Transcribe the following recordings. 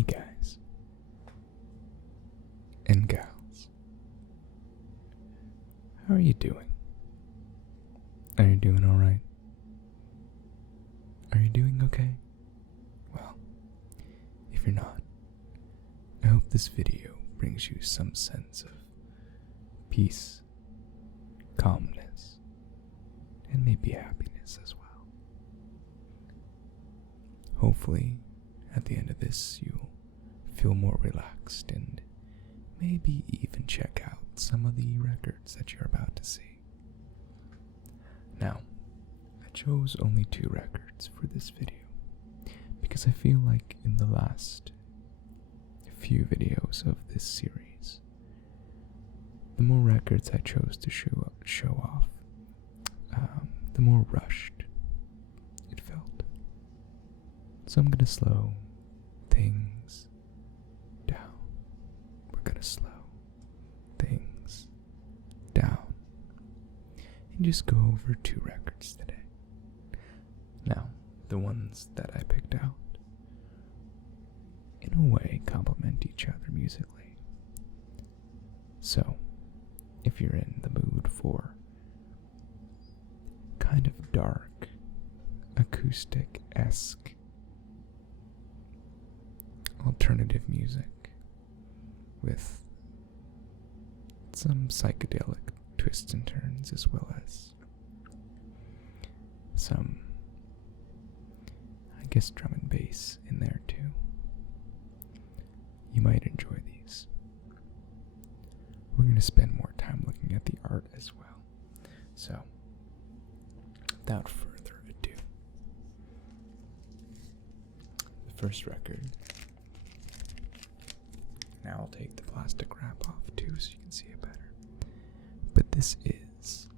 Hey guys and gals, how are you doing? Are you doing alright? Are you doing okay? Well, if you're not, I hope this video brings you some sense of peace, calmness, and maybe happiness as well. Hopefully, at the end of this, you'll feel more relaxed and maybe even check out some of the records that you're about to see. Now, I chose only 2 records for this video because I feel like in the last few videos of this series, the more records I chose to show off, the more rushed it felt. So I'm going to slow things down. We're going to slow things down and just go over 2 records today. Now, the ones that I picked out, in a way, complement each other musically. So, if you're in the mood for kind of dark, acoustic-esque alternative music with some psychedelic twists and turns, as well as some, I guess, drum and bass in there too, you might enjoy these. We're going to spend more time looking at the art as well. So, without further ado, the first record. Now I'll take the plastic wrap off too so you can see it better. But this is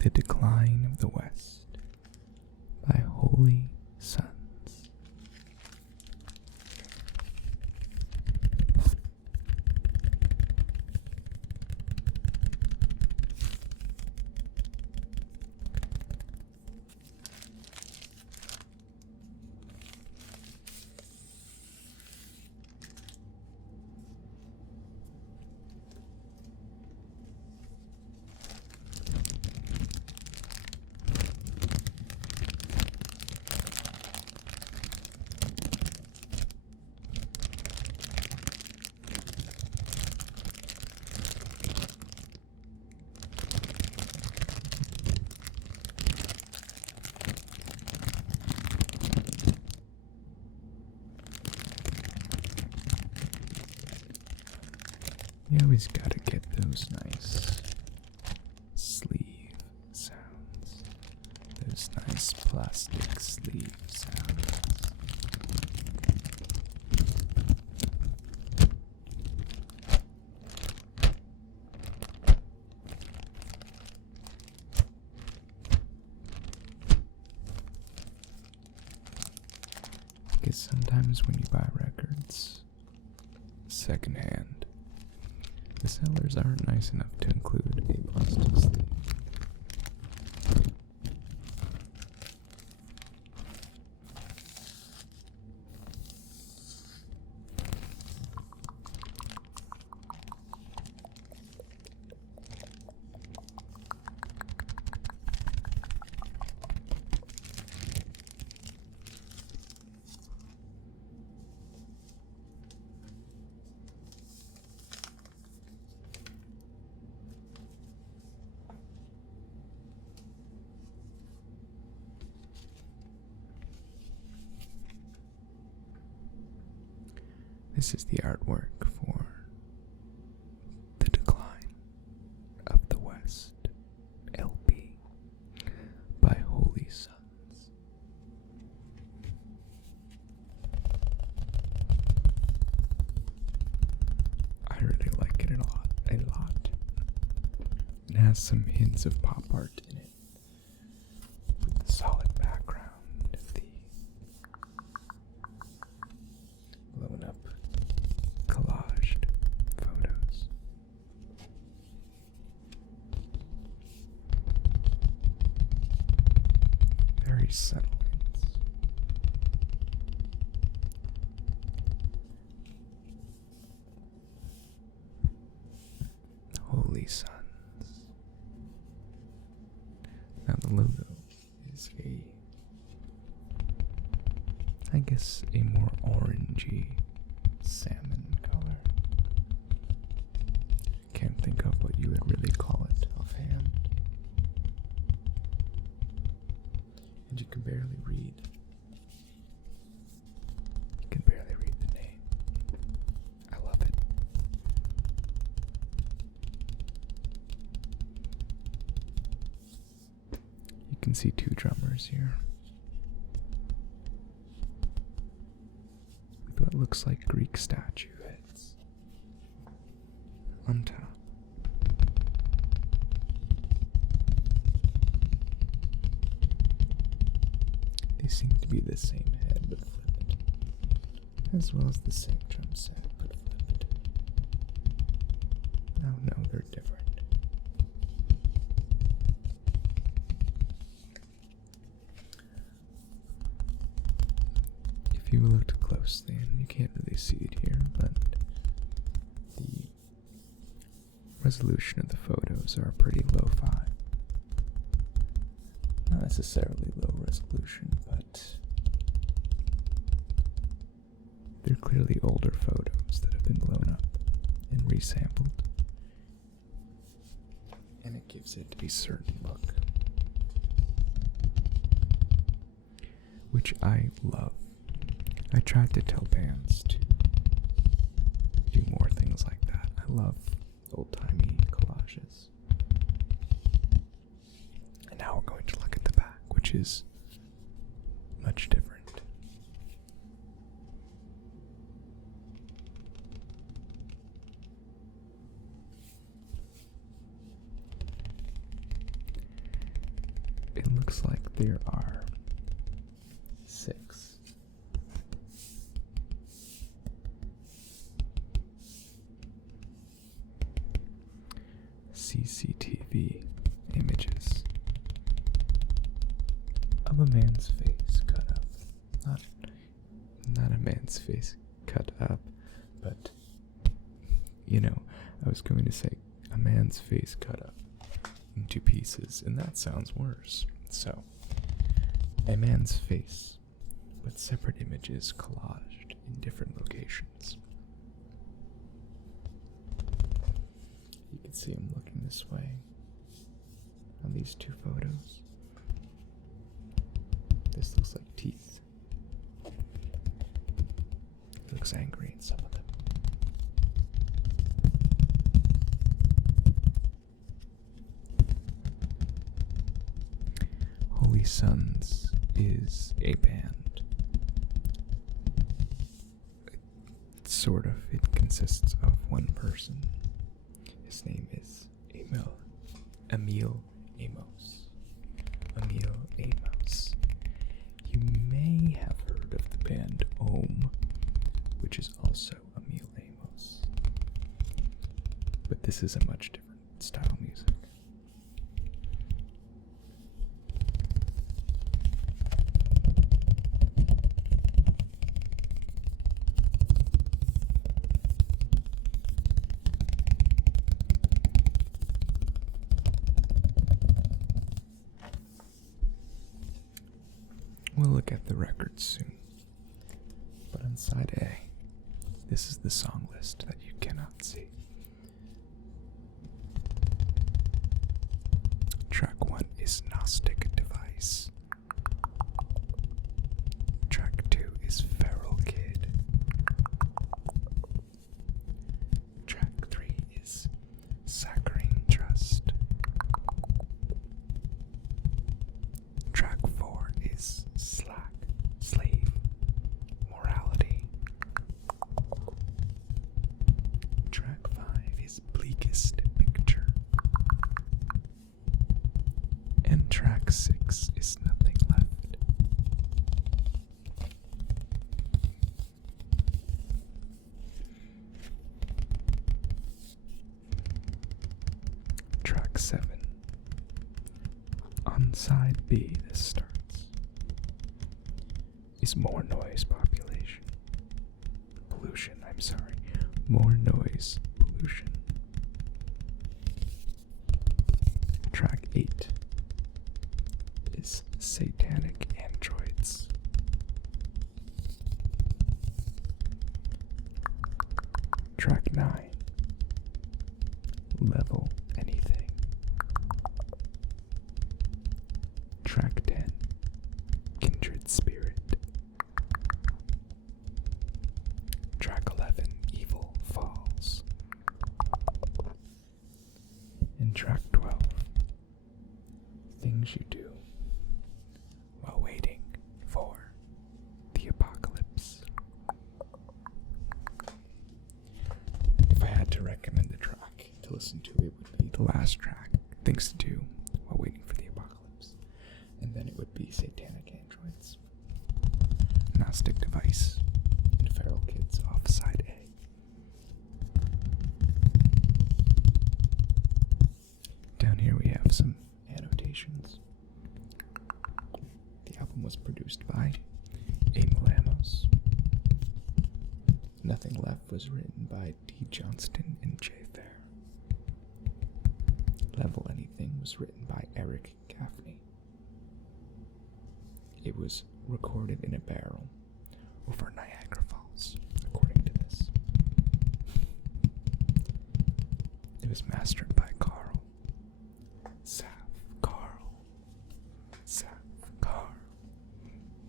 The Decline of the West by Holy Sons. You always gotta get those nice sleeve sounds. Those nice plastic sleeve sounds. Because sometimes when you buy records secondhand, the sellers aren't nice enough to include a plastic sleeve. This is the artwork for The Decline of the West LP by Holy Sons. I really like it a lot. It has some hints of pop art in it, with the solid background of the blown up collaged photos. Very very subtle hints. Holy Sons. Now the logo is I guess a more orangey salmon color. Can't think of what you would really call it offhand. And you can barely read. You can barely read the name. I love it. You can see two drummers here. With what looks like Greek statue heads on top. They seem to be the same head but flipped, as well as the same drum set but flipped. Oh no, they're different. If you looked closely, and you can't really see it here, but the resolution of the photos are pretty lo-fi. Not necessarily low resolution, but they're clearly older photos that have been blown up and resampled. And it gives it a certain look, which I love. I tried to tell bands to do more things like that. I love old-timey collages. And now we're going to look at the back, which is much different. It looks like there are 6 CCTV images of a man's face cut up. Not a man's face cut up, but, you know, I was going to say a man's face cut up into pieces, and that sounds worse. So, a man's face with separate images collaged in different locations. You can see him looking this way on these 2 photos. This looks like teeth. He looks angry in some of them. Holy Sons is a band. Sort of. It consists of one person. His name is Emil Amos. Emil Amos. You may have heard of the band Ohm, which is also Emil Amos. But this is a much different style of music. We'll look at the records soon. But on side A, this is the song list that you cannot see. Track 1 is Gnostic Device. Track 2 is Feral Kid. Track 3 is Saccharine Trust. Track 4 is Slack, Slave, Morality. Track 5 is Bleakest Picture. And track 6 is Nothing Left. Track 7. On side B, this starts. is more noise population. Pollution, I'm sorry. More noise pollution. Track 8 is satanic androids. Track 9, level anything. Track 10, kindred spirit. Track 11, evil falls. And track 12, things you do while waiting for the apocalypse. If I had to recommend the track to listen to, it would be the last track, things to do while waiting for the apocalypse. And then it would be satanic androids, Gnostic device, and feral kids off side A. Down here we have some annotations. The album was produced by Emil Amos. Nothing Left was written by D. Johnston and J. Fair. Level Anything was written by Eric Gaffney. It was recorded in a barrel over Niagara Falls, according to this. It was mastered by Carl. Sav, Carl. Sav, Carl.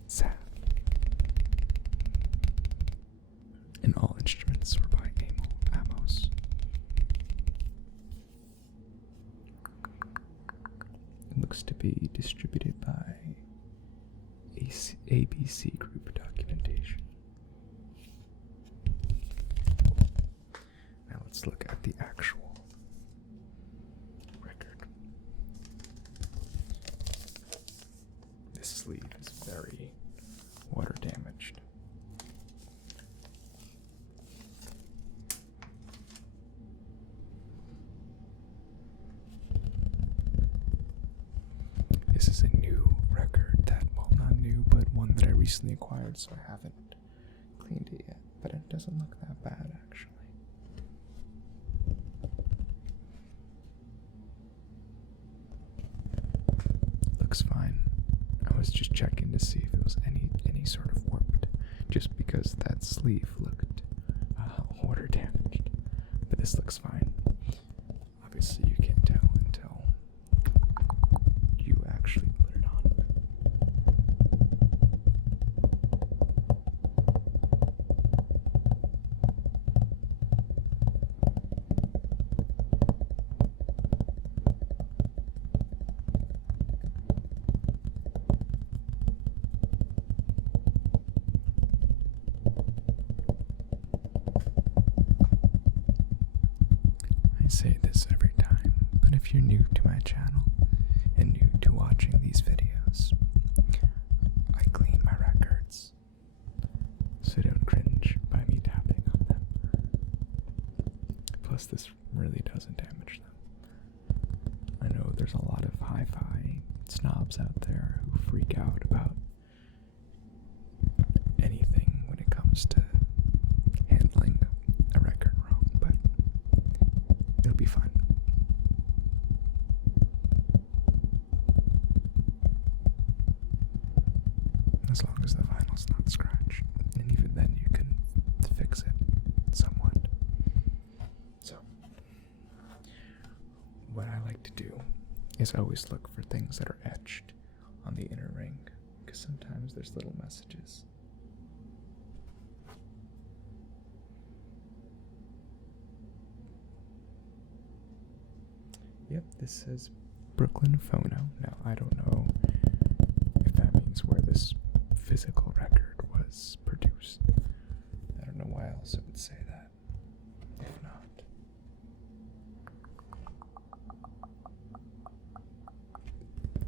Sav. And all instruments were by Emil Amos. It looks to be distributed by ABC Group Documentation. Now let's look at the actual record. This sleeve is very water damaged. This is a new record that, well, not new, but one that I recently acquired, so I haven't cleaned it yet. But it doesn't look that bad, actually. Looks fine. I was just checking to see if it was any sort of warped, just because that sleeve looked water damaged. But this looks fine. Obviously, you can't tell until you actually put it on. I say this every time, but if you're new to my channel and new to watching these videos, I clean my records, so don't cringe by me tapping on them. Plus, this really doesn't damage them. I know there's a lot of hi-fi snobs out there who freak out about anything when it comes to handling a record wrong, but it'll be fine. As long as the vinyl's not scratched, and even then you can fix it somewhat. So, what I like to do is always look for things that are etched on the inner ring, because sometimes there's little messages. Yep, this says Brooklyn Phono. Now, I don't know if that means where this physical record was produced. I don't know why else it would say that, if not.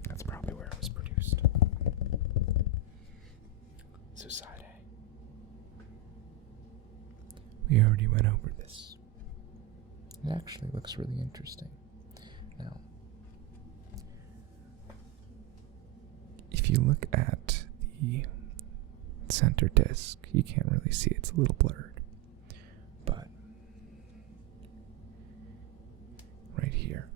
That's probably where it was produced. So side A. We already went over this. It actually looks really interesting. Now, if you look at the dead center disc. You can't really see, it's a little blurred. But right here,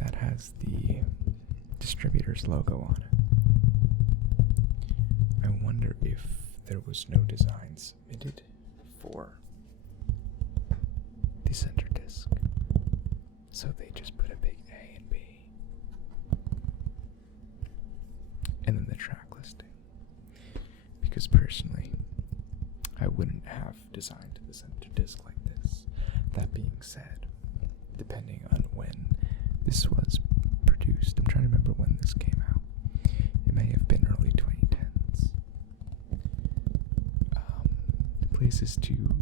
that has the distributor's logo on it. I wonder if there was no design submitted for the center disc, so they just put a big A and B, and then the track listing. Because personally, I wouldn't have designed the center disc like this. That being said, depending on when this was produced, I'm trying to remember when this came out. It may have been early 2010s. Places to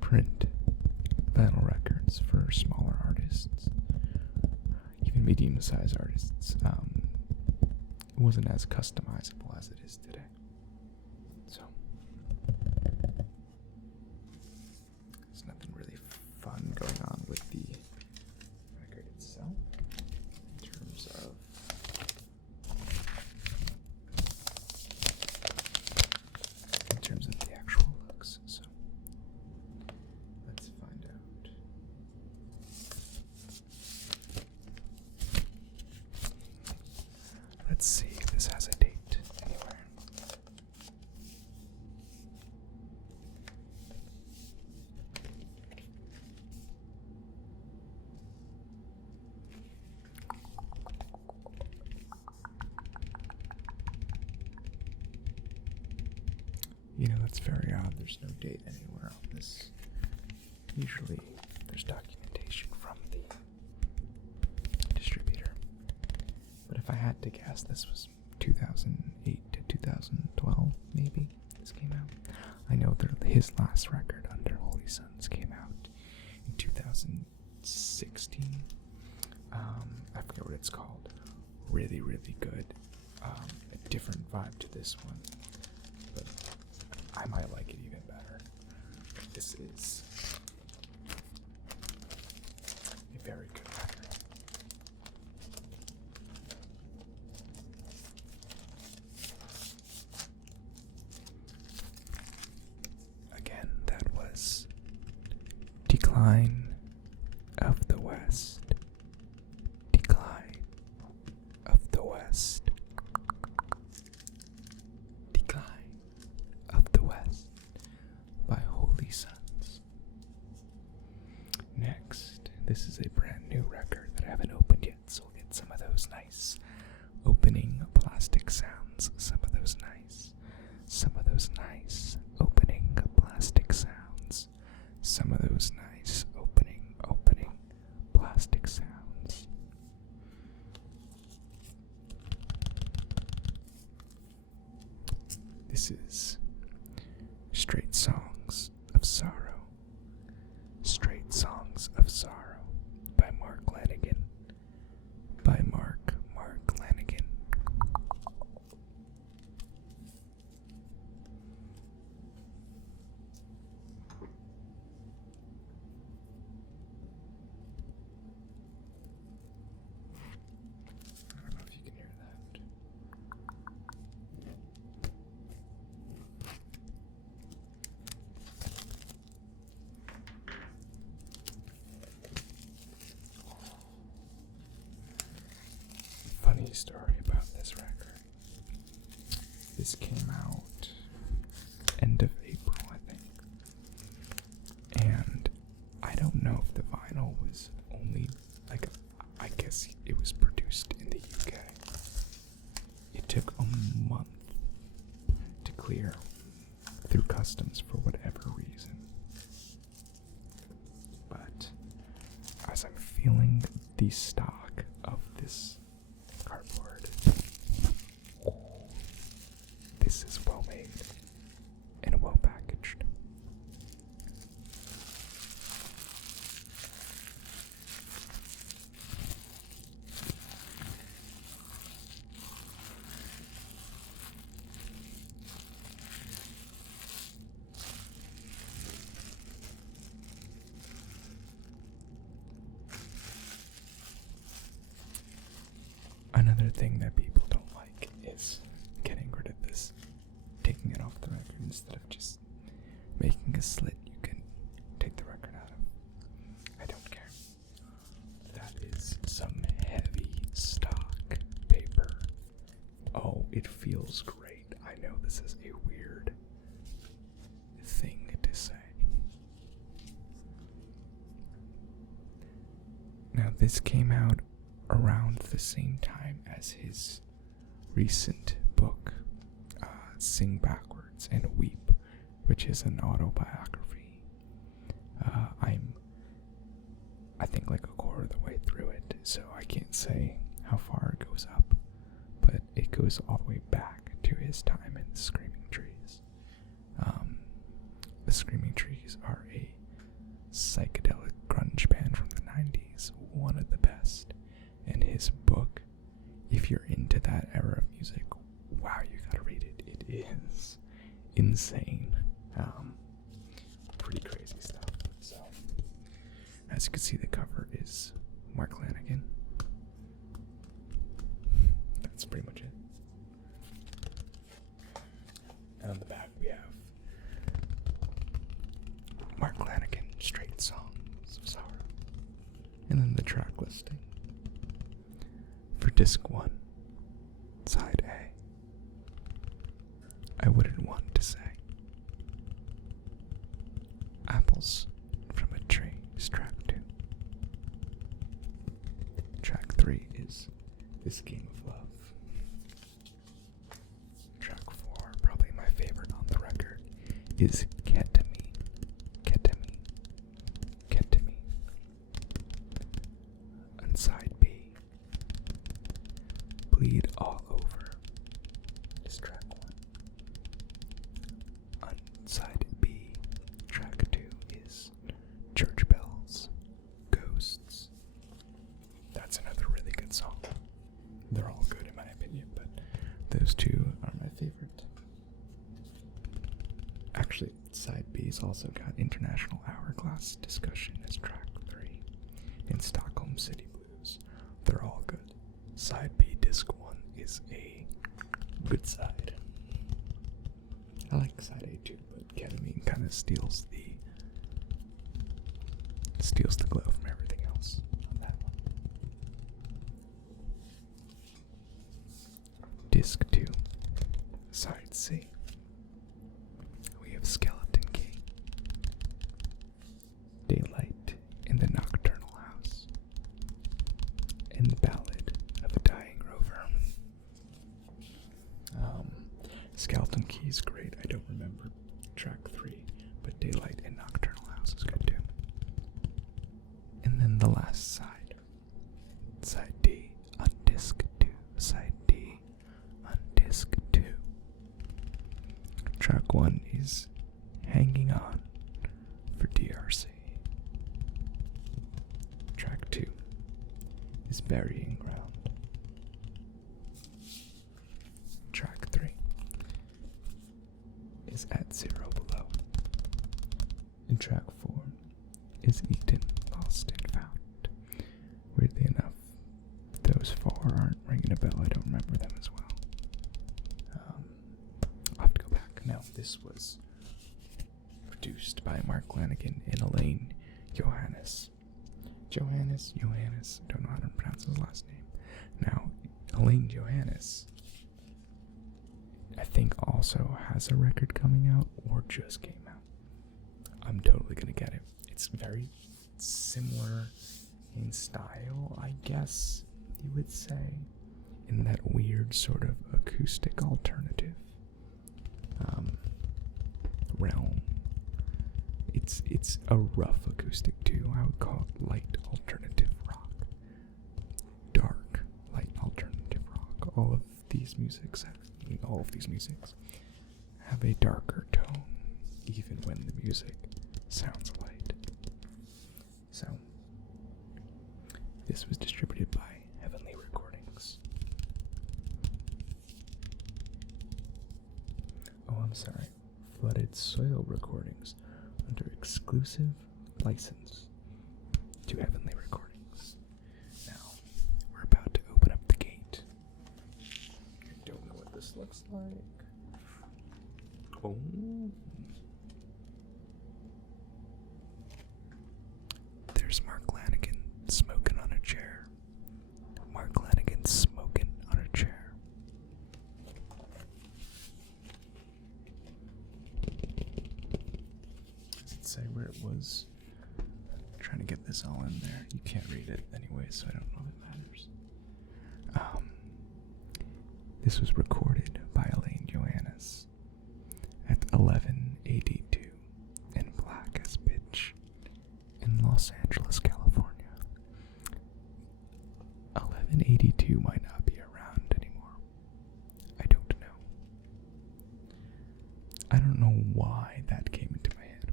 print vinyl records for smaller artists, even medium-sized artists, it wasn't as customizable as it is today. So there's nothing really fun going on with the record itself in terms of the actual looks. So let's find out. Let's see if this has a date anywhere. You know, that's very odd. There's no date anywhere on this. Usually there's documentation from the distributor. But if I had to guess, this was 2008 to 2012, maybe, this came out. I know that his last record, Under Holy Suns, came out in 2016. I forget what it's called. Really, really good. A different vibe to this one. But I might like it even better. This is a very good record. Again, that was Decline of the West. Decline of the West. Decline of the West by Holy Sons. Next, this is a brand new record that I haven't opened yet, so we'll get some of those nice opening plastic sounds. Some of those nice opening plastic sounds. Some of those nice opening plastic sounds. This is Straight Songs of Sorrow. Straight Songs of Sorrow by Mark Lanigan. By Mark Lanigan. I don't know if you can hear that. Funny story about this record. This came out end of April, I think. And I don't know if the vinyl was only, I guess it was produced in the UK. It took a month to clear through customs for whatever reason. But as I'm feeling the stock of this cardboard, this is well made and well packaged. this is a weird thing to say. Now, this came out around the same time as his recent book, Sing Backwards and Weep, which is an autobiography. I think like a quarter of the way through it, so I can't say how far it goes up, but it goes all the way back to his time in the Screaming Trees. The Screaming Trees are a psychedelic grunge band from the 90s, one of the best. And his book, if you're into that era of music, wow, you gotta read it. It is insane. Pretty crazy stuff. So, as you can see, the cover is Mark Lanigan. That's pretty much it. And on the back we have Mark Lanigan, Straight Songs of Sorrow. And then the track listing. For disc 1, side A, I wouldn't want to say. Apples from a Tree is track 2. Track 3 is This Game of Love. Track 4, probably my favorite on the record, is Ketamine. Ketamine. Ketamine. On side B, Bleed All Over is track 1. On side B, track 2 is Church Bells, Ghosts. That's another really good song. They're all good in my opinion, but those two are my favorite. Actually, side B's also got International Hourglass Discussion as track 3 and Stockholm City Blues. They're all good. Side B, disc 1 is a good side. I like side A too, but Ketamine kind of steals the glow from everything else on that one. Disc 2, side C. We have Skeleton Key, Daylight in the Nocturnal House, and the Ballad of a Dying Rover. Skeleton Key is great. I don't remember track 3, but Daylight in Nocturnal House is good too. And then the last side, side D on disc 2, side D on disc 2. Track 1 is Hanging On for DRC. Track 2 is Burying Ground. Track 3 is At Zero Below. And track 4 is Eaten, Lost and Found. Weirdly enough, those 4 aren't ringing a bell. I don't remember them as well. I'll have to go back. Now, this was produced by Mark Lanigan and Elaine Johannes. Johannes, don't know how to pronounce his last name. Now, Elaine Johannes, I think also has a record coming out or just came out. I'm totally gonna get it. It's very similar in style, I guess you would say, in that weird sort of acoustic alternative realm. It's a rough acoustic too. I would call it light alternative rock. Dark light alternative rock. All of these musics have a darker tone, even when the music sounds light. So, this was distributed by Heavenly Recordings. Oh, I'm sorry. Flooded Soil Recordings under exclusive license to Heavenly Recordings. Now, we're about to open up the gate. I don't know what this looks like. Oh. There's Mark Lanigan smoking on a chair. Mark Lanigan smoking on a chair. this all in there. You can't read it anyway, so I don't know if it matters. This was recorded by Elaine Johannes at 11:82 in black as pitch in Los Angeles, California. 11:82 might not be around anymore. I don't know. I don't know why that came into my head.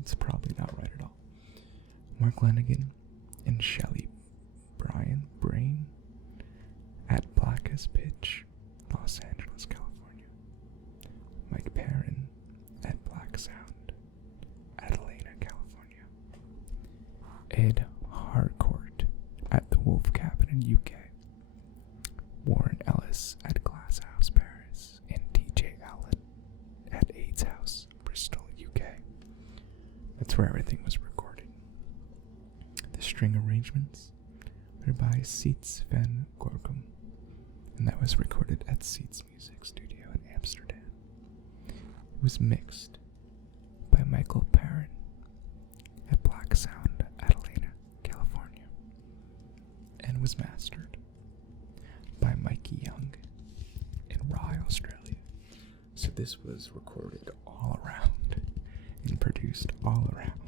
It's probably not right at all. Mark Lanigan and Shelley Brain at black as pitch, Los Angeles, California. Mike Perrin at Black Sound, Adelina, California. Ed Harcourt at the Wolf Cabin in UK. Warren Ellis at Glass House, Paris, and TJ Allen at AIDS House, Bristol, UK. That's where everything was recorded. The string arrangements were by Seats van Gorkum, and that was recorded at Seats Music Studio in Amsterdam. It was mixed by Michael Perrin at Black Sound, Adelina, California, and was mastered by Mikey Young in Rye, Australia. So this was recorded all around and produced all around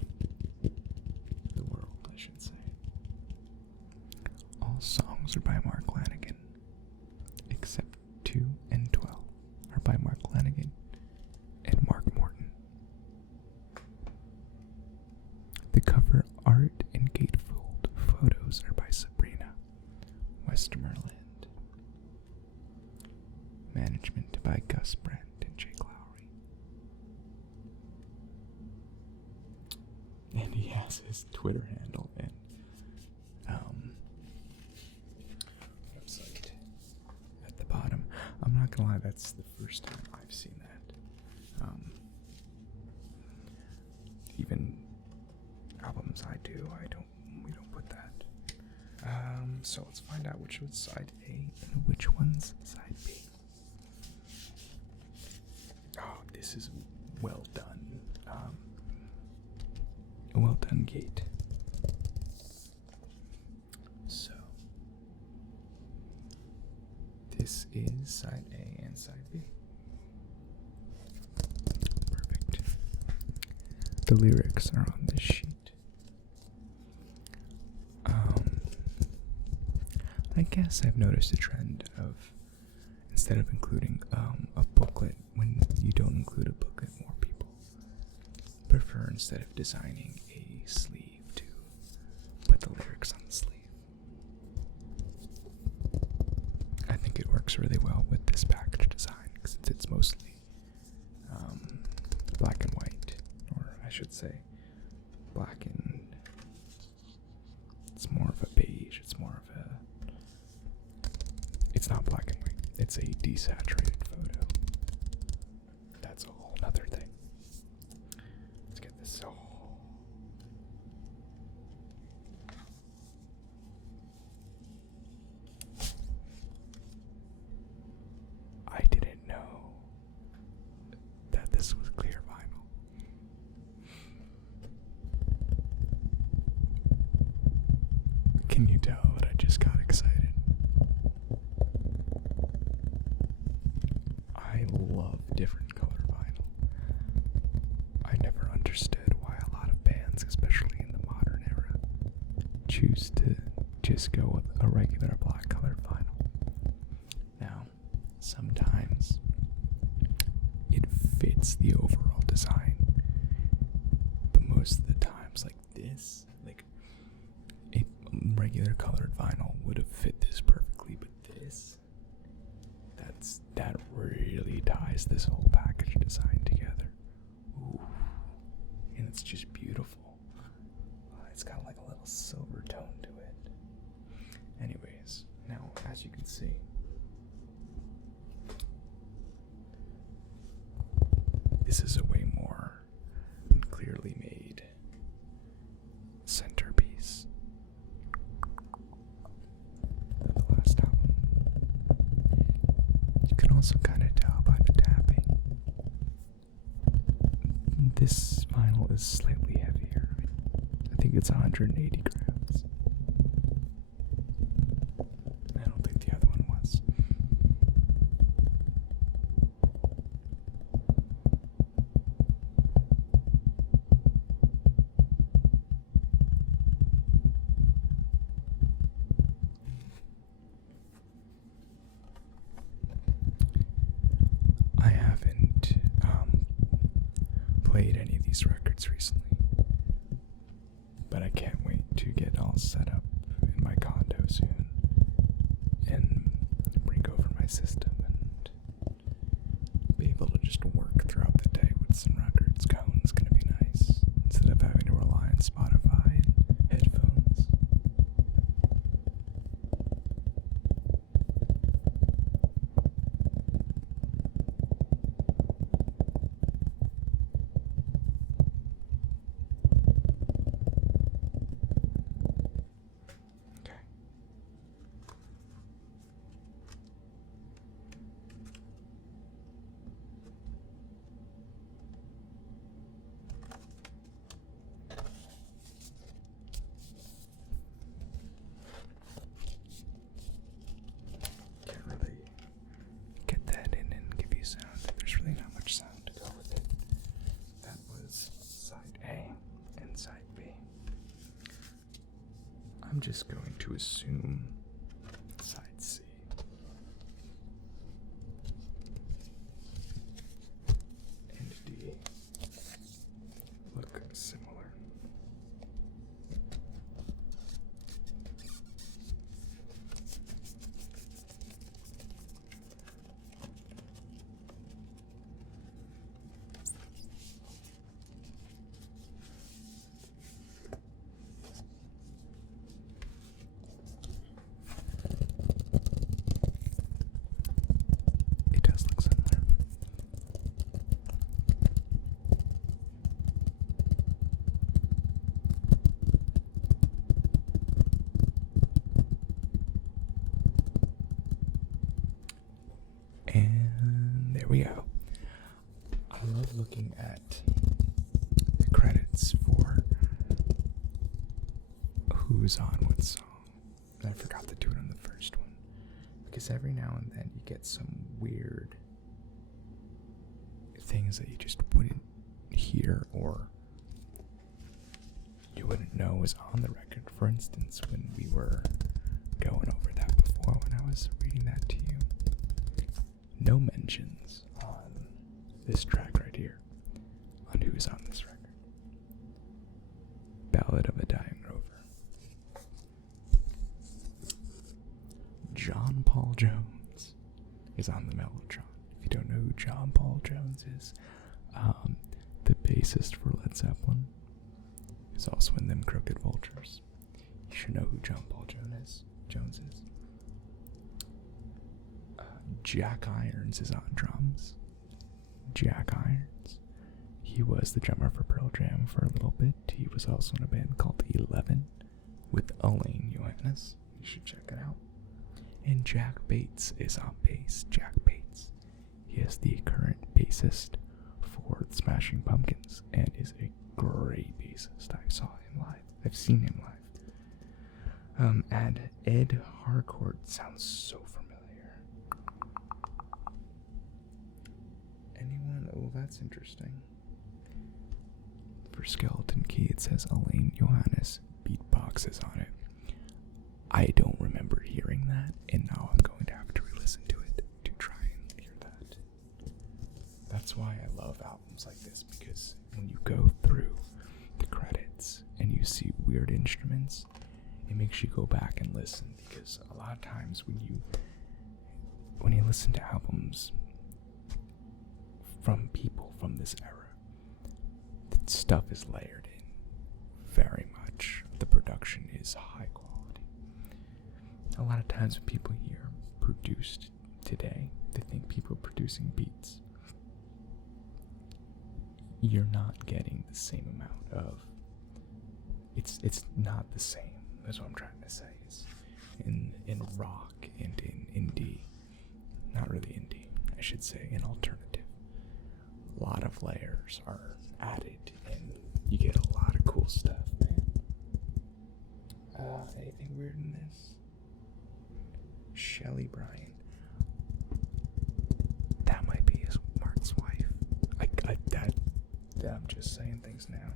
the world, I should say. All songs are by Mark Lanigan, except 2 and 12 are by Mark Lanigan and Mark Morton. The cover art and gatefold photos are by Sabrina Westmoreland. Management by Gus Brent and Jake Lowry. And he has his Twitter handle and website at the bottom. I'm not gonna lie, that's the first time I've seen that. Even albums we don't put that. So let's find out which one's side A and which one's side B. Oh, this is well done. A well done gate. So, this is side A and side B. Perfect. The lyrics are on this sheet. I guess I've noticed a trend of, instead of including a booklet, when you don't include a booklet, more people prefer, instead of designing a sleeve, to put the lyrics on the sleeve. I think it works really well with this package design, since it's mostly black and white, or I should say black and, it's more of a beige, it's not black and white, it's a desaturated photo. That's a whole nother thing. Let's get this. I didn't know that this was clear vinyl. Can you tell that I just got excited? I love different color vinyl. I never understood why a lot of bands, especially in the modern era, choose to just go with a regular black colored vinyl. Now, sometimes it fits the overall design, but most of the times, like this, like a regular colored vinyl would have fit this perfectly, but this, that really ties this whole package design together. Ooh. And it's just beautiful. It's got like a little silver tone to it. Anyways, now as you can see, this is a way more clearly made centerpiece than the last album. You can also kind of tell by the tapping. This vinyl is slightly heavier. I think it's 180 grams. I don't think the other one was. I haven't played any of these records recently, but I can't wait to get all set up in my condo soon and bring over my system and be able to just work throughout the day with some records going. It's going to be nice instead of having to rely on Spotify and headphones. Can't really get that in and give you sound. There's really not much sound to go with it. That was side A and side B. I'm just going to assume side C. And D look similar. It does look similar. And there we go. I love looking at the credits for who's on what song. I forgot to do it on the first one because every now and then you get some weird things that you just wouldn't hear or you wouldn't know was on the record. For instance, when we were going over that before, when I was reading that to you, no mentions on this track right here on who's on this record. Ballad of a Dying Rover. John Paul Jones is on the mellotron. If you don't know who John Paul Jones is, the bassist for Led Zeppelin is also in Them Crooked Vultures. You should know who John Paul Jones is. Jack Irons is on drums. Jack Irons. He was the drummer for Pearl Jam for a little bit. He was also in a band called 11 with Elaine Johannes. You should check it out. And Jack Bates is on bass. Jack Bates. He is the current bassist for the Smashing Pumpkins and is a great bassist. I saw him live. I've seen him live. And Ed Harcourt sounds so familiar. Anyone? Oh, that's interesting. For Skeleton Key, it says Elaine Johannes beatboxes on it. I don't remember hearing that, and now I'm going to have to re-listen to it to try and hear that. That's why I love albums like this, because when you go through the credits and you see weird instruments, it makes you go back and listen, because a lot of times when you listen to albums from people from this era, the stuff is layered in very much. The production is high quality. A lot of times when people hear produced today, they think people producing beats. You're not getting the same amount of, it's not the same. That's what I'm trying to say. Is in rock and in indie, not really indie, I should say, in alternative, a lot of layers are added and you get a lot of cool stuff, man. Anything weird in this? Shelly Bryan. That might be Mark's wife. I'm just saying things now.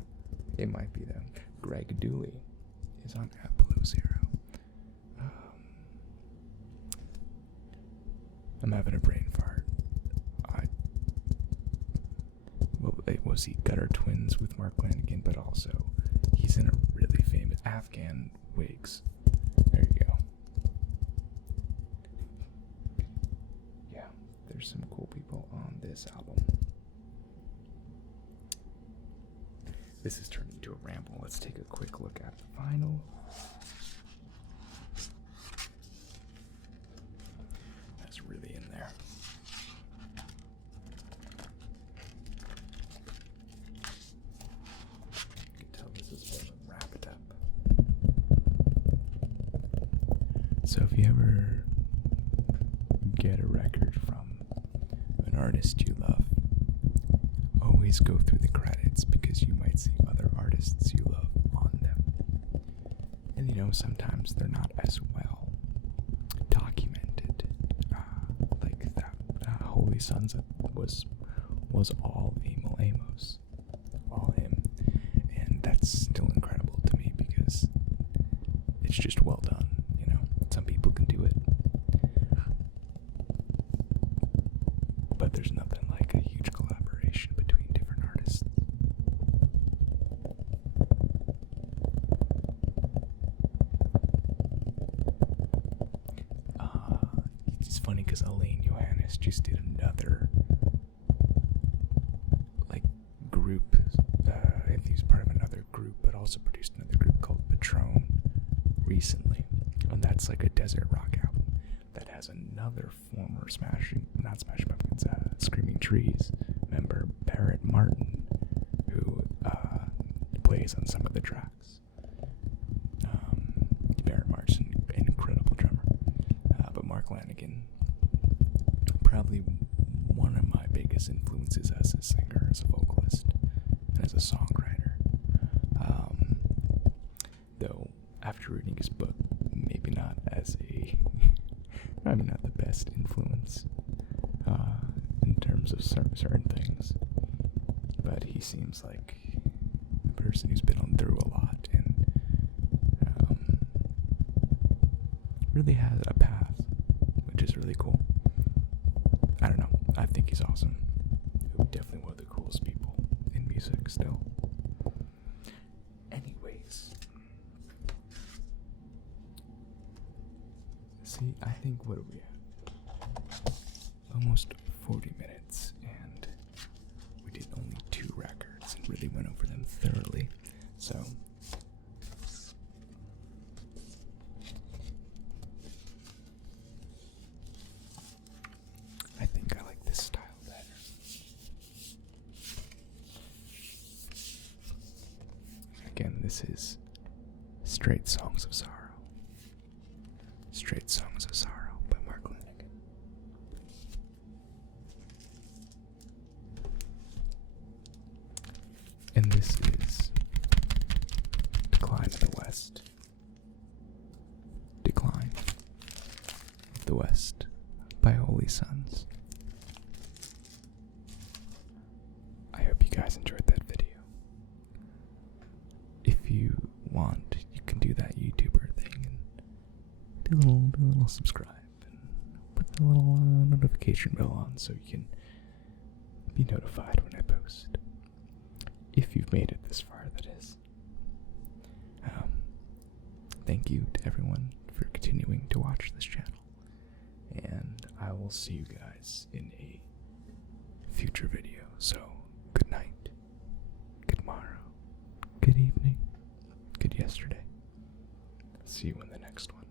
It might be them. Greg Dooley is on Apollo 0. I'm having a brain fart. Was he Gutter Twins with Mark Lanigan, but also he's in a really famous Afghan wigs. There you go. Yeah, there's some cool people on this album. This is turning into a ramble. Let's take a quick look at the vinyl. That's really in there. You can tell this is more of a wrap it up. So if you ever get a record from an artist you love, always go through the credits because you might see other artists you love on them. And sometimes they're not as well documented. Like that Holy Sons was all Emil Amos. All him. And that's still incredible to me because it's just well done. Some people can do it. But there's nothing like a huge collaboration between different artists. It's funny because Elaine Johannes just did another group. I think he's part of another group, but also produced another group called Patron recently. And that's like a desert rock album that has another former not Smashing Pumpkins, Screaming Trees member, Barrett Martin, who plays on some of the tracks. Barrett Martin's an incredible drummer. But Mark Lanigan, probably one of my biggest influences as a singer, as a vocalist, and as a songwriter. Though, after reading his book, maybe not as I'm not the best influence in terms of certain things, but he seems like a person who's been through a lot and really has a path, which is really cool. I don't know. I think he's awesome. Definitely one of the coolest people in music still. Anyways. See, I think, what are we at? Almost 40 minutes, and we did only 2 records and really went over them thoroughly. So, I think I like this style better. Again, this is Straight Songs of Sorrow. Straight Songs of Sorrow by Mark Lanigan. And this is Decline of the West. Decline of the West by Holy Sons. I hope you guys enjoyed that video. If you want, you can do that YouTuber thing and do a little subscribe and put the little notification bell on so you can be notified when I post. If you've made it this far, that is. Thank you to everyone for continuing to watch this channel. And I will see you guys in a future video. So, good night, good morrow, good evening, good yesterday. See you in the next one.